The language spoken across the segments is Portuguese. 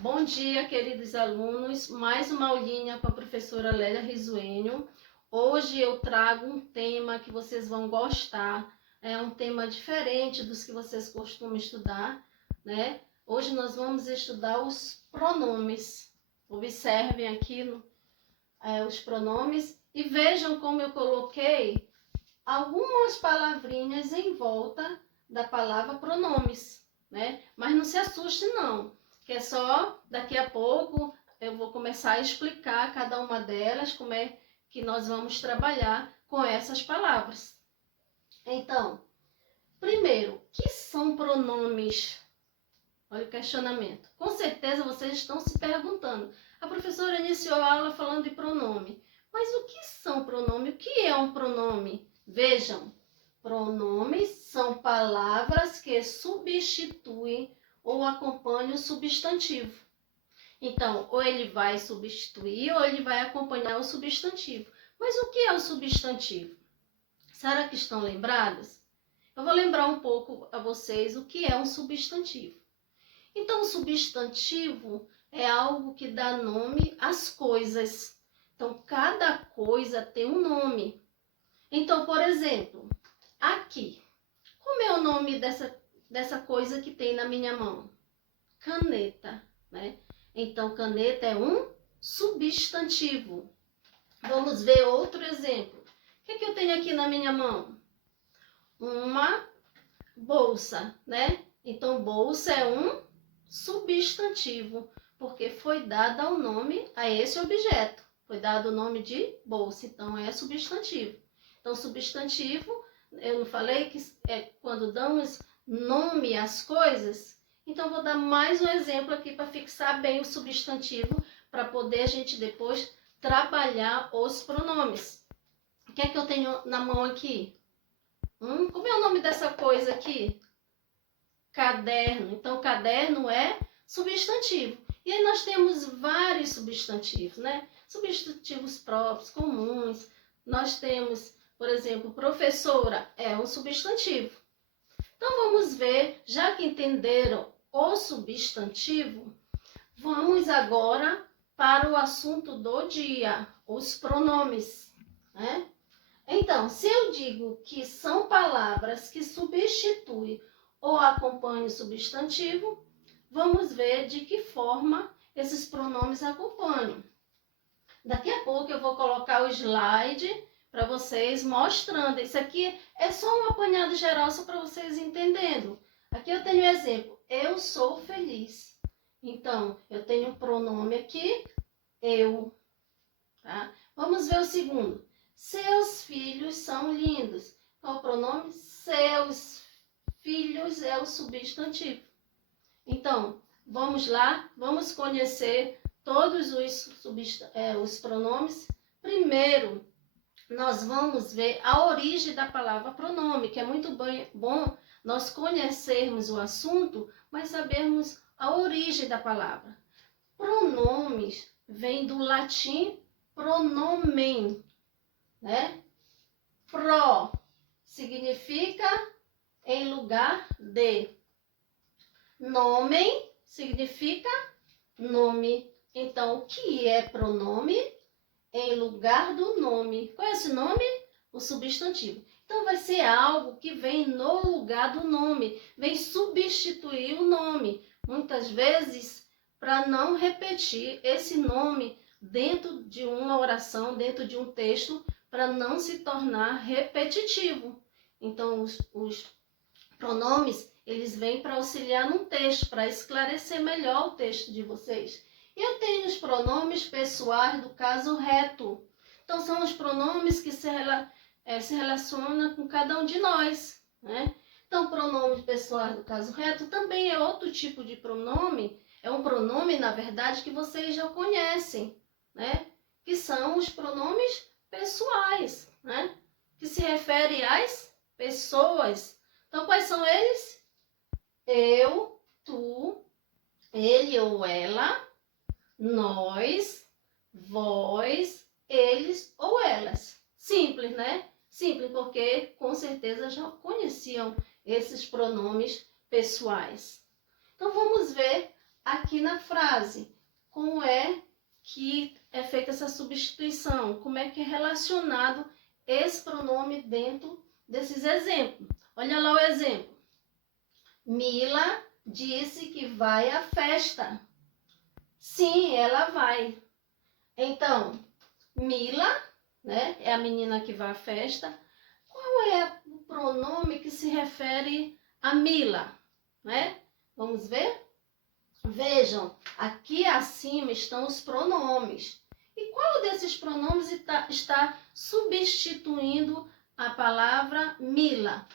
Bom dia, queridos alunos. Mais uma aulinha com a professora Lélia Risuênio. Hoje eu trago um tema que vocês vão gostar. É um tema diferente dos que vocês costumam estudar, né? Hoje nós vamos estudar os pronomes. Observem aqui os pronomes e vejam como eu coloquei algumas palavrinhas em volta da palavra pronomes, né? Mas não se assuste não, que é só daqui a pouco eu vou começar a explicar cada uma delas, como é que nós vamos trabalhar com essas palavras. Então, primeiro, o que são pronomes? Olha o questionamento. Com certeza vocês estão se perguntando. A professora iniciou a aula falando de pronome. Mas o que são pronomes? O que é um pronome? Vejam, pronomes são palavras que substituem ou acompanham o substantivo. Então, ou ele vai substituir ou ele vai acompanhar o substantivo. Mas o que é o substantivo? Será que estão lembrados? Eu vou lembrar um pouco a vocês o que é um substantivo. Então, o substantivo é algo que dá nome às coisas. Então, cada coisa tem um nome. Então, por exemplo, aqui, como é o nome dessa coisa que tem na minha mão? Caneta, né? Então, caneta é um substantivo. Vamos ver outro exemplo. O que é que eu tenho aqui na minha mão? Uma bolsa, né? Então, bolsa é um substantivo, porque foi dado o nome a esse objeto. Foi dado o nome de bolsa, então é substantivo. Então, substantivo, eu não falei que é quando damos nome às coisas? Então, vou dar mais um exemplo aqui para fixar bem o substantivo, para poder a gente depois trabalhar os pronomes. O que é que eu tenho na mão aqui? Como é o nome dessa coisa aqui? Caderno. Então, caderno é substantivo. E aí nós temos vários substantivos, né? Substantivos próprios, comuns. Nós temos, por exemplo, professora é um substantivo. Então, vamos ver, já que entenderam o substantivo, vamos agora para o assunto do dia, os pronomes, né? Então, se eu digo que são palavras que substituem ou acompanham o substantivo, vamos ver de que forma esses pronomes acompanham. Daqui a pouco eu vou colocar o slide para vocês mostrando. Isso aqui é só um apanhado geral, só para vocês entendendo. Aqui eu tenho um exemplo. Eu sou feliz. Então, eu tenho um pronome aqui, eu. Tá? Vamos ver o segundo. Seus filhos são lindos. Qual o pronome? Seus filhos é o substantivo. Então, vamos lá, vamos conhecer todos os pronomes. Primeiro, nós vamos ver a origem da palavra pronome, que é muito bom nós conhecermos o assunto, mas sabermos a origem da palavra. Pronomes vem do latim pronomen, né? Pro significa em lugar de. Nomen significa nome. Então, o que é pronome? Em lugar do nome. Qual é esse nome? O substantivo. Então, vai ser algo que vem no lugar do nome, vem substituir o nome. Muitas vezes, para não repetir esse nome dentro de uma oração, dentro de um texto, para não se tornar repetitivo. Então, os pronomes, eles vêm para auxiliar num texto, para esclarecer melhor o texto de vocês. Eu tenho os pronomes pessoais do caso reto. Então, são os pronomes que se relacionam com cada um de nós, né? Então, pronomes pessoais do caso reto também é outro tipo de pronome. É um pronome, na verdade, que vocês já conhecem, né? Que são os pronomes pessoais, né? Que se refere às pessoas. Então, quais são eles? Eu, tu, ele ou ela, nós, vós, eles ou elas. Simples, né? Simples, porque com certeza já conheciam esses pronomes pessoais. Então, vamos ver aqui aqui na frase. Como é que é feita essa substituição? Como é que é relacionado esse pronome dentro desses exemplos? Olha lá o exemplo. Mila disse que vai à festa. Sim, ela vai. Então, Mila, né, é a menina que vai à festa. Qual é o pronome que se refere a Mila, né? Vamos ver? Vejam, aqui acima estão os pronomes. E qual desses pronomes está substituindo a palavra Mila?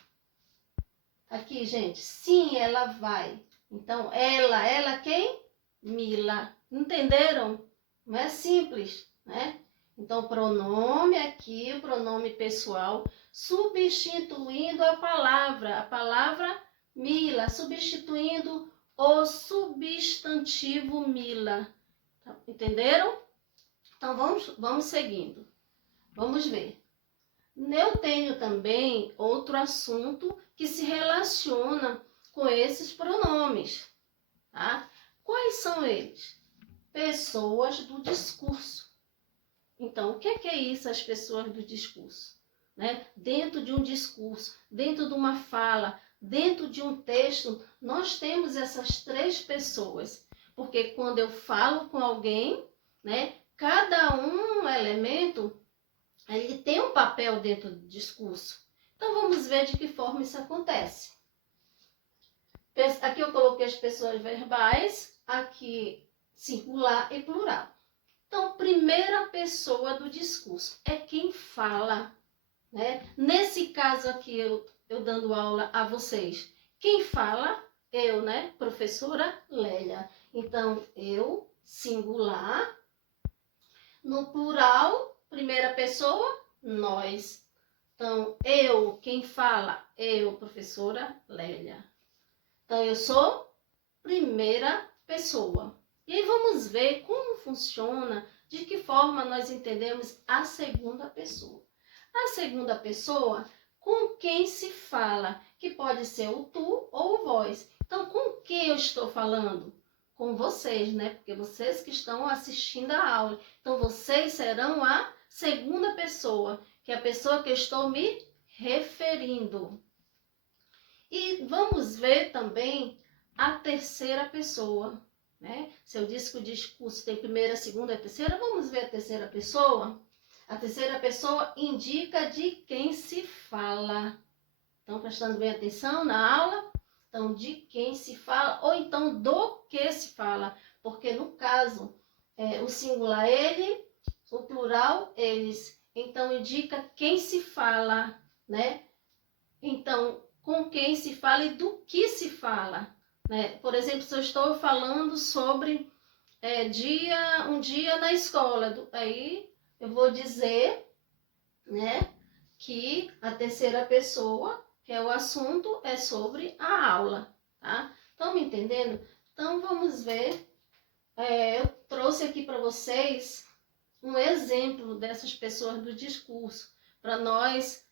Aqui, gente, sim, ela vai. Então, ela quem? Mila. Entenderam? Não é simples, né? Então, o pronome aqui, o pronome pessoal, substituindo a palavra Mila, substituindo o substantivo Mila. Entenderam? Então, vamos seguindo. Vamos ver. Eu tenho também outro assunto que se relaciona com esses pronomes. Tá? Quais são eles? Pessoas do discurso. Então, o que é isso, as pessoas do discurso? Né? Dentro de um discurso, dentro de uma fala, dentro de um texto, nós temos essas três pessoas. Porque quando eu falo com alguém, né, cada um elemento, ele tem um papel dentro do discurso. Então, vamos ver de que forma isso acontece. Aqui eu coloquei as pessoas verbais, aqui singular e plural. Então, primeira pessoa do discurso é quem fala, né? Nesse caso aqui, eu dando aula a vocês, quem fala? Eu, né? Professora Lélia. Então, eu, singular. No plural, primeira pessoa, nós. Então, eu, quem fala? Eu, professora Lélia. Então, eu sou primeira pessoa. E aí vamos ver como funciona, de que forma nós entendemos a segunda pessoa. A segunda pessoa, com quem se fala, que pode ser o tu ou o vós. Então, com quem eu estou falando? Com vocês, né? Porque vocês que estão assistindo a aula. Então, vocês serão a segunda pessoa, que é a pessoa que eu estou me referindo. E vamos ver também a terceira pessoa. Né? Se eu disse que o discurso tem primeira, segunda e terceira, vamos ver a terceira pessoa? A terceira pessoa indica de quem se fala. Estão prestando bem atenção na aula? Então, de quem se fala, ou então do que se fala. Porque no caso, o singular ele, o plural eles. Então, indica quem se fala, né? Então, com quem se fala e do que se fala. Né? Por exemplo, se eu estou falando sobre um dia na escola, aí eu vou dizer, né, que a terceira pessoa, que é o assunto, é sobre a aula. Tá? Estão me entendendo? Então, vamos ver. Eu trouxe aqui para vocês um exemplo dessas pessoas do discurso, para nós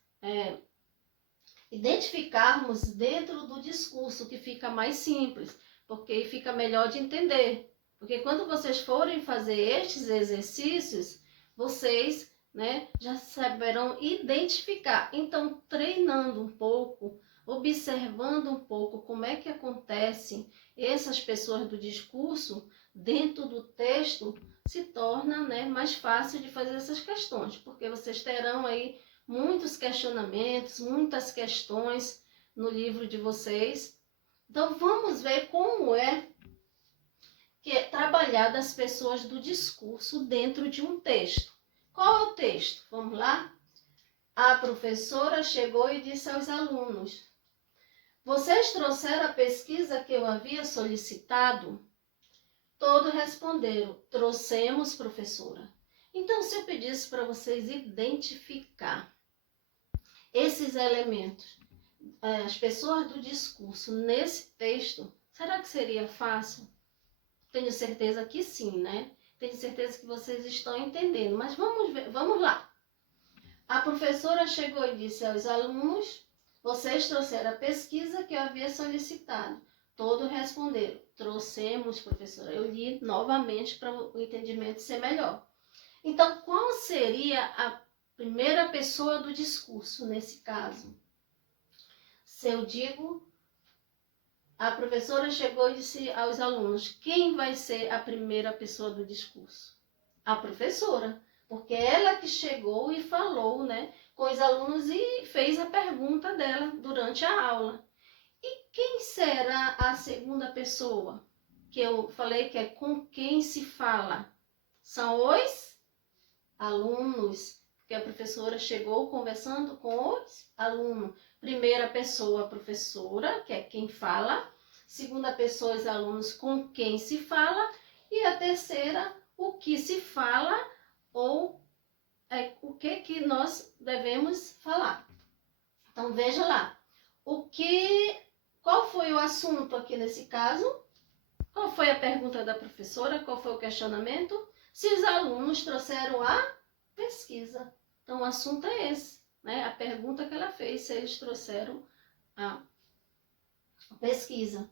identificarmos dentro do discurso, que fica mais simples, porque fica melhor de entender. Porque quando vocês forem fazer estes exercícios, vocês, né, já saberão identificar. Então, treinando um pouco, observando um pouco como é que acontecem essas pessoas do discurso dentro do texto, se torna, né, mais fácil de fazer essas questões, porque vocês terão aí muitos questionamentos, muitas questões no livro de vocês. Então, vamos ver como é que é trabalhada as pessoas do discurso dentro de um texto. Qual é o texto? Vamos lá? A professora chegou e disse aos alunos: vocês trouxeram a pesquisa que eu havia solicitado? Todos responderam: trouxemos, professora. Então, se eu pedisse para vocês identificar esses elementos, as pessoas do discurso nesse texto, será que seria fácil? Tenho certeza que sim, né? Tenho certeza que vocês estão entendendo, mas vamos ver, vamos lá. A professora chegou e disse aos alunos: vocês trouxeram a pesquisa que eu havia solicitado. Todos responderam. Trouxemos, professora. Eu li novamente para o entendimento ser melhor. Então, qual seria a primeira pessoa do discurso nesse caso? Se eu digo, a professora chegou e disse aos alunos, quem vai ser a primeira pessoa do discurso? A professora, porque ela que chegou e falou, né, com os alunos e fez a pergunta dela durante a aula. E quem será a segunda pessoa? Que eu falei que é com quem se fala. São os alunos, porque a professora chegou conversando com os alunos. Primeira pessoa, a professora, que é quem fala. Segunda pessoa, os alunos, com quem se fala. E a terceira, o que se fala ou o que nós devemos falar. Então, veja lá. Qual foi o assunto aqui nesse caso? Qual foi a pergunta da professora? Qual foi o questionamento? Se os alunos trouxeram a pesquisa. Então, o assunto é esse, né? A pergunta que ela fez, se eles trouxeram a pesquisa.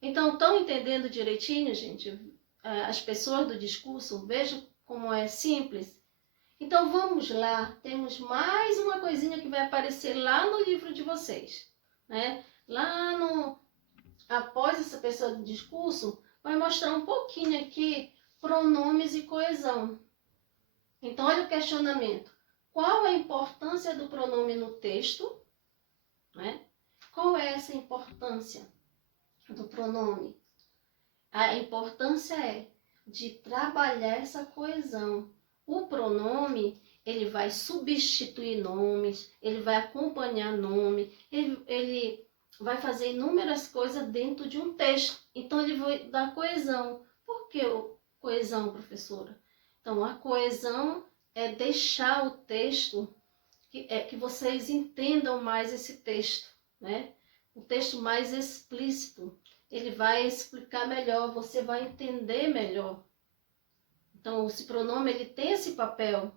Então, estão entendendo direitinho, gente? As pessoas do discurso, vejam como é simples. Então, vamos lá. Temos mais uma coisinha que vai aparecer lá no livro de vocês, né? Após essa pessoa do discurso, vai mostrar um pouquinho aqui pronomes e coesão. Então, olha o questionamento. Qual a importância do pronome no texto? Né? Qual é essa importância do pronome? A importância é de trabalhar essa coesão. O pronome, ele vai substituir nomes, ele vai acompanhar nome, ele vai fazer inúmeras coisas dentro de um texto. Então, ele vai dar coesão. Por que coesão, professora? Então, a coesão é deixar o texto, que vocês entendam mais esse texto, né? O texto mais explícito. Ele vai explicar melhor, você vai entender melhor. Então, esse pronome, ele tem esse papel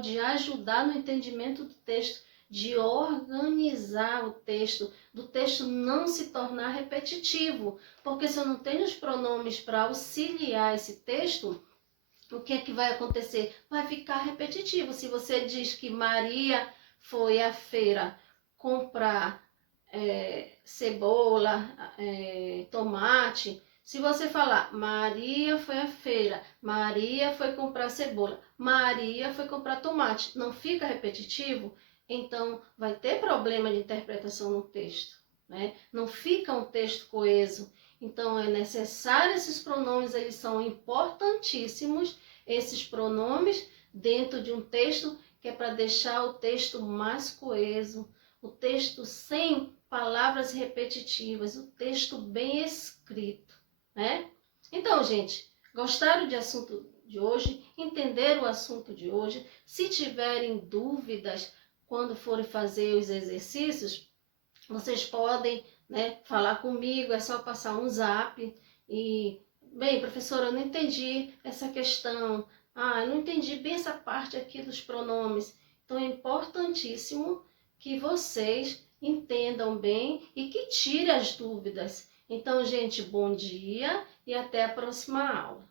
de ajudar no entendimento do texto, de organizar o texto, do texto não se tornar repetitivo. Porque se eu não tenho os pronomes para auxiliar esse texto, o que é que vai acontecer? Vai ficar repetitivo. Se você diz que Maria foi à feira comprar cebola, tomate, se você falar Maria foi à feira, Maria foi comprar cebola, Maria foi comprar tomate, não fica repetitivo? Então, vai ter problema de interpretação no texto, né? Não fica um texto coeso. Então, é necessário esses pronomes, eles são importantíssimos, esses pronomes dentro de um texto, que é para deixar o texto mais coeso, o texto sem palavras repetitivas, o texto bem escrito, né? Então, gente, gostaram do assunto de hoje? Entenderam o assunto de hoje? Se tiverem dúvidas quando forem fazer os exercícios, vocês podem, né, falar comigo, é só passar um zap e, bem, professora, eu não entendi essa questão, eu não entendi bem essa parte aqui dos pronomes. Então, é importantíssimo que vocês entendam bem e que tirem as dúvidas. Então, gente, bom dia e até a próxima aula.